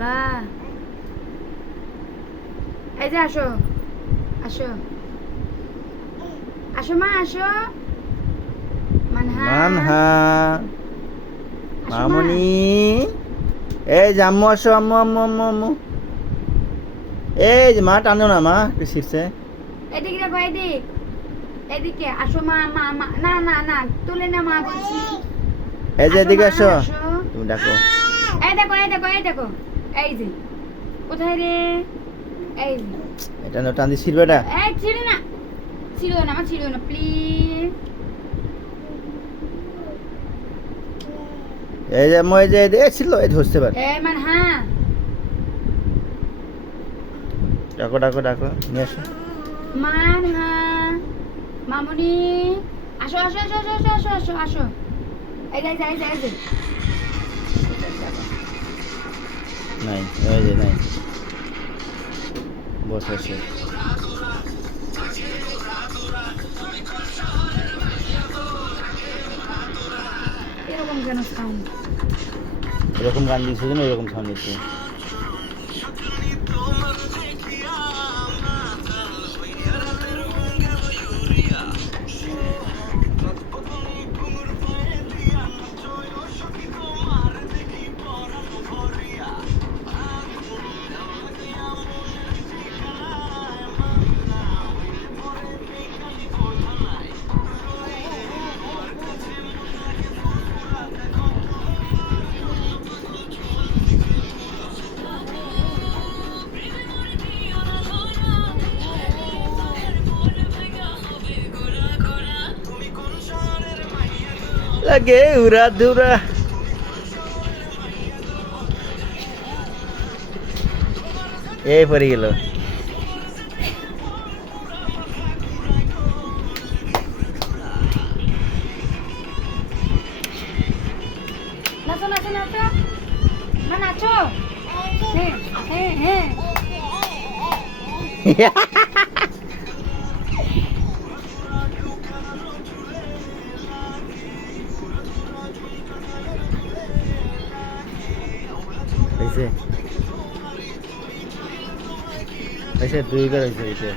বাহ, এই যে আসো আসো আসো মা আসো, মানহা মানহা আসো মা। মামনি, এই যে আম্মু আসো, আম্মু আম্মু আম্মু আম্মু, এই যে মা টানো না, মা একটু শীর্ষে। এদিকে দেখো, এদিক এদিকে আসো মা, মা মা না না না, তুলে না মা বলছি। এই যে আসো এদিকে মা, আসো, আসো। তুমি ডাকো। এই দেখো এই দেখো এই দেখো, এই যে কোথায় রে, এই যে এটা না টান দি ছিড়বেটা। এই ছিড়ো না, ছিড়ো না মা, ছিড়ো না প্লিজ। এই যে আম্মু, এই যে এই ছিল, এই ধরতে পারে। এই মানহা, ডাকো ডাকো ডাকো, নিয়ে আসো। মানহা মামুনি, আসো আসো আসো আসো আসো আসো আসো আসো, এই যে এই যে এই যে এই যে। নাই, এই যে নাই, বসে আছে। এরকম কেন সাউন্ড? এরকম গান দিয়েছে জন্য এরকম সাউন্ড দিচ্ছে। লাগে উড়া ধুরা, এই পড়ে গেল। নাচো নাচো নাচো মা, নাচো। হ্যাঁ হ্যাঁ হ্যাঁ, হয়েছে হয়েছে, দুইবার হয়েছে হয়েছে।